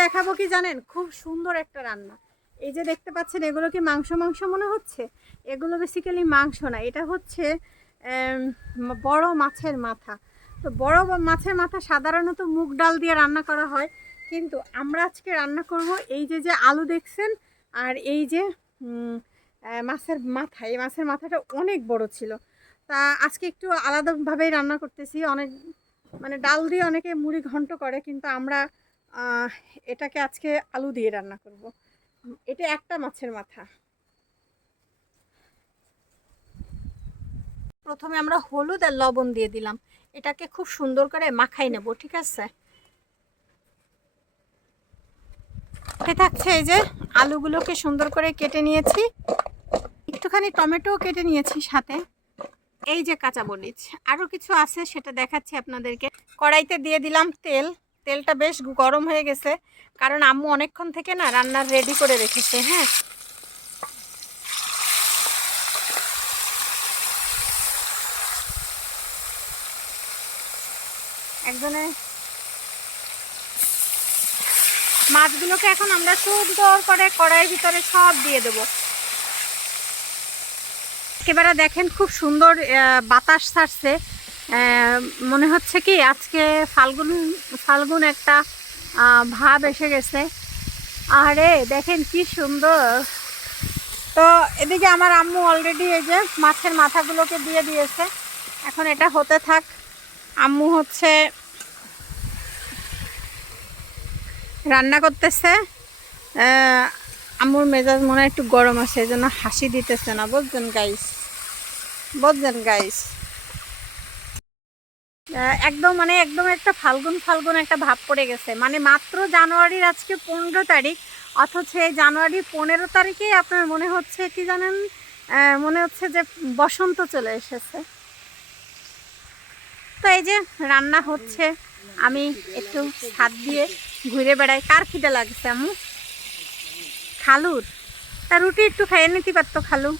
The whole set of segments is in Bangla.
দেখাবো কি জানেন? খুব সুন্দর একটা রান্না। এই যে দেখতে পাচ্ছেন, এগুলো কি মাংস মাংস মনে হচ্ছে? এগুলো বেসিক্যালি মাংস না, এটা হচ্ছে বড় মাছের মাথা। তো বড় মাছের মাথা সাধারণত মুগ ডাল দিয়ে রান্না করা হয়। কিন্তু আমরা আজকে রান্না করব এই যে যে আলু দেখছেন, আর এই যে মাছের মাথা। এই মাছের মাথাটা অনেক বড় ছিল। তা আজকে একটু আলাদাভাবেই রান্না করতেছি। অনেক মানে ডাল দিয়ে অনেকে মুড়ি ঘন্ট করে, কিন্তু আমরা এটাকে আজকে আলু দিয়ে রান্না করব। এটা একটা মাছের মাথা। প্রথমে আমরা হলুদ আর লবণ দিয়ে দিলাম। এটাকে খুব সুন্দর করে মাখাই নেব, ঠিক আছে? থাকছে এই যে আলুগুলোকে সুন্দর করে কেটে নিয়েছি। একটুখানি টমেটো কেটে নিয়েছি সাথে। এই যে কাঁচা মরিচ আরও কিছু আছে সেটা দেখাচ্ছি আপনাদেরকে। কড়াইতে দিয়ে দিলাম তেল। তেলটা বেশ গরম হয়ে গেছে। কারণ আম্মু অনেকক্ষণ থেকে না রান্নার রেডি করে রেখেছে হ্যাঁ। একজনে মাছগুলোকে এখন আমরা সুন্দর করে কড়াইয়ের ভিতরে সব দিয়ে দেবো। একেবারে দেখেন খুব সুন্দর বাতাস ছাড়ছে। মনে হচ্ছে কি আজকে ফাল্গুন ফাল্গুন একটা ভাব এসে গেছে। আরে, দেখেন কি সুন্দর। তো এদিকে আমার আম্মু অলরেডি এই যে মাছের মাথাগুলোকে দিয়ে দিয়েছে। এখন এটা হতে থাক। আম্মু হচ্ছে রান্না করতেছে। আম্মুর মেজাজ মনে একটু গরম আছে, এই জন্য হাসি দিতেছে না। বুঝছেন গাইস বুঝছেন গাইস একদম মানে একদম একটা ফাল্গুন ফাল্গুন একটা ভাব পড়ে গেছে। মানে মাত্র জানুয়ারির আজকে পনেরো তারিখ, অথচ এই জানুয়ারির পনেরো তারিখেই আপনার মনে হচ্ছে কি জানেন? মনে হচ্ছে যে বসন্ত চলে এসেছে। তো এই যে রান্না হচ্ছে, আমি একটু হাত দিয়ে ঘুরে বেড়াই। কার খিদে লাগছে আম্মু? খালুর? তা রুটি একটু খাইয়ে নিতে পারতো খালু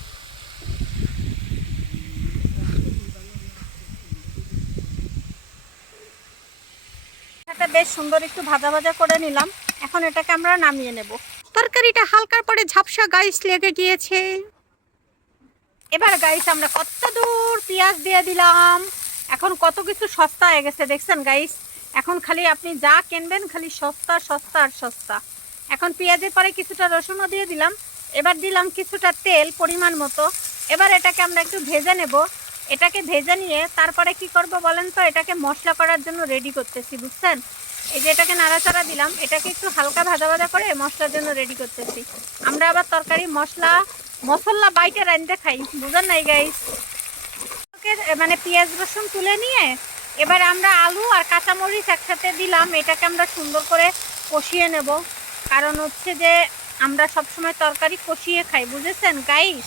এটা বেশ সুন্দর একটু ভাজা ভাজা করে নিলাম। এখন এটাকে আমরা নামিয়ে নেব। তরকারিটা হালকার পরে ঝাপসা গাইস লেগে গিয়েছে। এবার গাইস আমরা কত দূর পেঁয়াজ দিয়ে দিলাম। এখন কত কিছু সস্তা হয়ে গেছে, দেখছেন গাইস? এখন খালি আপনি যা কিনবেন খালি সস্তা সস্তা আর সস্তা। এখন পেঁয়াজের পরে কিছুটা রসুনও দিয়ে দিলাম। এবার দিলাম কিছুটা তেল পরিমাণ মতো। এবার এটাকে আমরা একটু ভেজে নেব। এটাকে ভেজে নিয়ে তারপরে কি করব বলেন তো? এটাকে মশলা করার জন্য রেডি করতেছি, বুঝছেন? এই যে এটাকে নাড়াচাড়া দিলাম, এটাকে একটু হালকা ভাজা ভাজা করে মশলার জন্য রেডি করতেছি। আমরা আবার তরকারি, মশলা মশলা বাইটে রাঁধতে খাই, বুঝেন নাই গাইস মানে পেঁয়াজ, রসুন তুলে নিয়ে এবার আমরা আলু আর কাঁচামরিচ একসাথে দিলাম, এটাকে আমরা সুন্দর করে কষিয়ে নেব। কারণ হচ্ছে যে আমরা সব সময় তরকারি কষিয়ে খাই, বুঝেছেন গাইস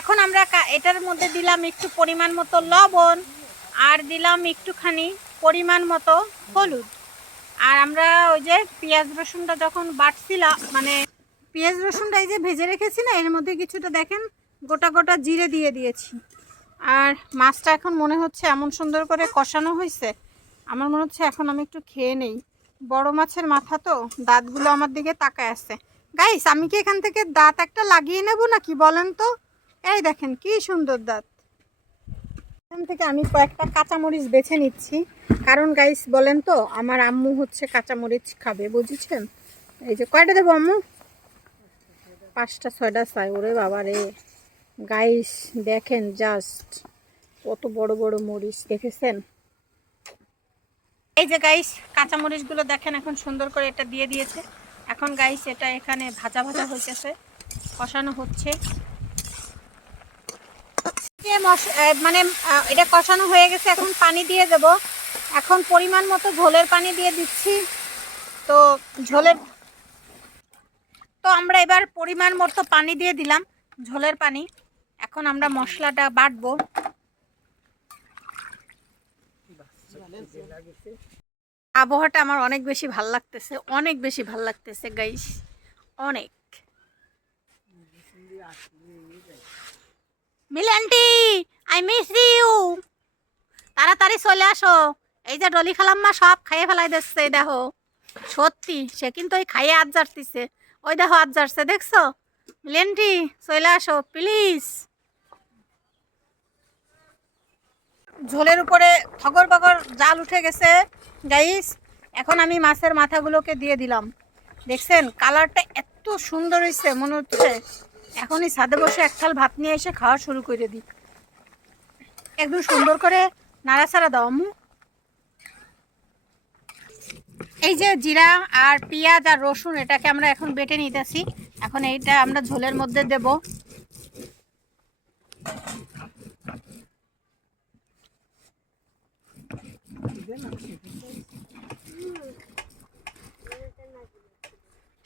এখন আমরা এটার মধ্যে দিলাম একটু পরিমাণ মতো লবণ আর দিলাম একটুখানি পরিমাণ মতো হলুদ। আর আমরা ওই যে পেঁয়াজ রসুনটা যখন বাটছিলাম মানে পেঁয়াজ রসুনটা এই যে ভেজে রেখেছি না, এর মধ্যে কিছুটা দেখেন গোটা গোটা জিরে দিয়ে দিয়েছি। আর মাছটা এখন মনে হচ্ছে এমন সুন্দর করে কষানো হয়েছে, আমার মনে হচ্ছে এখন আমি একটু খেয়ে নেই। বড় মাছের মাথা তো, দাঁতগুলো আমার দিকে তাকায় আছে। গাইস আমি কি এখান থেকে দাঁত একটা লাগিয়ে নেব নাকি বলেন তো? এই দেখেন, কি সুন্দর দাঁত। এখান থেকে আমি কয়েকটা কাঁচামরিচ বেছে নিচ্ছি। কারণ গাইস বলেন তো, আমার আম্মু হচ্ছে কাঁচামরিচ খাবে, বুঝেছেন? এই যে, কয়টা দেবো আম্মু? পাঁচটা, ছয়টা চাই ওরে বাবা রে। গাইস দেখেন জাস্ট কত বড় বড় মরিচ, দেখেছেন? এই যে গাইস কাঁচামরিচগুলো দেখেন, এখন সুন্দর করে এটা দিয়ে দিয়েছে। এখন গাইস এটা এখানে ভাজা ভাজা হইতেছে, কষানো হচ্ছে। যে মানে এটা কষানো হয়ে গেছে, এখন পানি দিয়ে দেব। এখন পরিমাণ মতো ঝোলের পানি দিয়ে দিচ্ছি। তো ঝোলের, তো আমরা এবার পরিমাণ মতো পানি দিয়ে দিলাম, ঝোলের পানি। এখন আমরা মশলাটা বাটবো। আবহাওয়াটা আমার অনেক বেশি ভালো লাগতেছে, অনেক বেশি ভালো লাগতেছে গাইস অনেক। মিল আন্টি আই মিস ইউ তাড়াতাড়ি চলে আসো। এই যে ডলি খালাম্মা সব খাইয়ে ফেলাই দিচ্ছে দেখো। সত্যি, সে কিন্তু ওই খাইয়ে আজ যাচ্ছে ওই দেখো, আজ যাচ্ছে দেখছ? মিলেন্টি চলে আসো প্লিজ ঝোলের উপরে ফগর ফগর জাল উঠে গেছে। গাইস এখন আমি মাছের মাথাগুলোকে দিয়ে দিলাম। দেখছেন কালারটা এত সুন্দর হয়েছে মনে হচ্ছে। এখনই ছাদে বসে এক থাল ভাত নিয়ে এসে খাওয়া শুরু করে দিই। একদম সুন্দর করে নাড়াচাড়া দাও, আম্মু। এই যে জিরা আর পেঁয়াজ আর রসুন, এটাকে আমরা এখন বেটে নিতেছি। এখন এইটা আমরা ঝোলের মধ্যে দেব।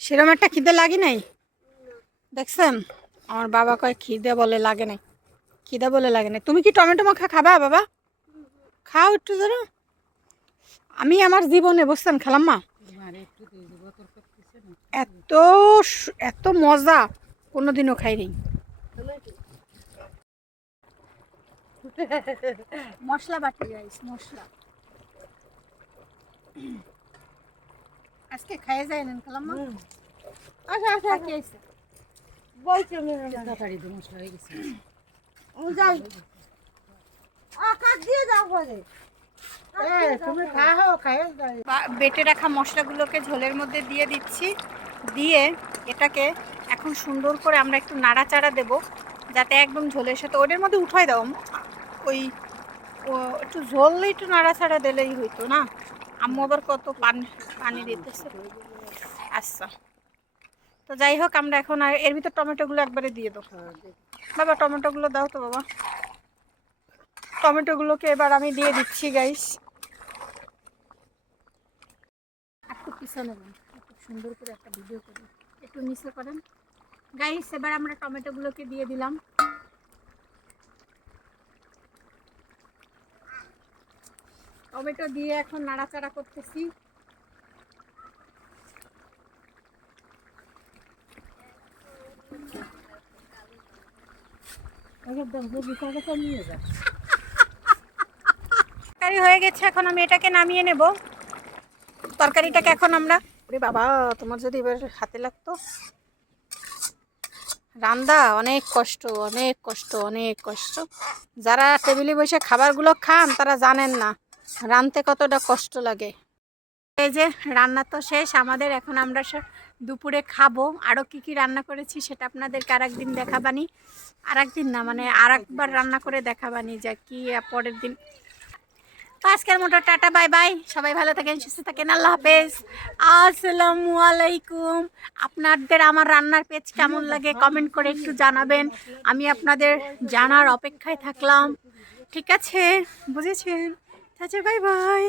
সেরকম একটা খিদে লাগে নাই দেখছেন? আমার বাবা কয় খিদে বলে লাগে নাই। খিদে বলে লাগে নাই। তুমি কি টমেটো মাখা খাবা বাবা? খাও একটু ধরো আমি আমার জীবনে বুঝছেন খালাম্মা এত স- এত মজা কোনোদিনও খাইনি মশলা বাটি রাইস মশলা। আজকে খাইয়ে যায় না খালাম্মা আচ্ছা আচ্ছা। বেটে রাখা মশলাগুলোকে ঝোলের মধ্যে দিয়ে দিচ্ছি। দিয়ে এটাকে এখন সুন্দর করে আমরা একটু নাড়াচাড়া দেব, যাতে একদম ঝোলের সাথে ওটার মধ্যে উঠাই দাও ওই একটু ঝোল একটু নাড়াচাড়া দিলেই হইতো না? আম্মু আবার কত পানি পানি দিতেছে। আচ্ছা। তো যাই হোক আমরা এখন আর এর ভিতর টমেটোগুলো একবারে দিয়ে দাও বাবা টমেটোগুলো দাও তো বাবা। টমেটোগুলোকে এবার আমি দিয়ে দিচ্ছি গাইস একটু পিছনে সুন্দর করে একটা ভিডিও করি। একটু নিচে করেন। গাইস এবার আমরা টমেটোগুলোকে দিয়ে দিলাম। টমেটো দিয়ে এখন নাড়াচাড়া করতেছি একদম বুঝি কাছে নিয়ে যা তরকারি হয়ে গেছে এখন আমি এটাকে নামিয়ে নেব। তরকারিটাকে এখন আমরা ওরে বাবা তোমার যদি এবার হাতে লাগতো। রান্দা অনেক কষ্ট অনেক কষ্ট অনেক কষ্ট। যারা টেবিলে বসে খাবারগুলো খান তারা জানেন না রানতে কতটা কষ্ট লাগে। এই যে রান্না তো শেষ আমাদের এখন আমরা সব দুপুরে খাব। আরও কি কি রান্না করেছি সেটা আপনাদেরকে আর একদিন দেখাবানি। আর একদিন না মানে আর একবার রান্না করে দেখাবানি যা কি পরের দিন। তো আজকের মতো টাটা, বাই বাই। সবাই ভালো থাকেন, সুস্থ থাকেন, আল্লাহ হাফেজ। আসসালামু আলাইকুম। আপনাদের আমার রান্নার পেজ কেমন লাগে কমেন্ট করে একটু জানাবেন। আমি আপনাদের জানার অপেক্ষায় থাকলাম। ঠিক আছে, বুঝেছেন? আচ্ছা বাই বাই।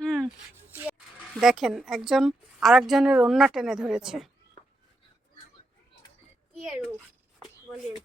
হুম। দেখেন একজন আরেকজনের অন্য টেনে ধরেছে। কি বলেন।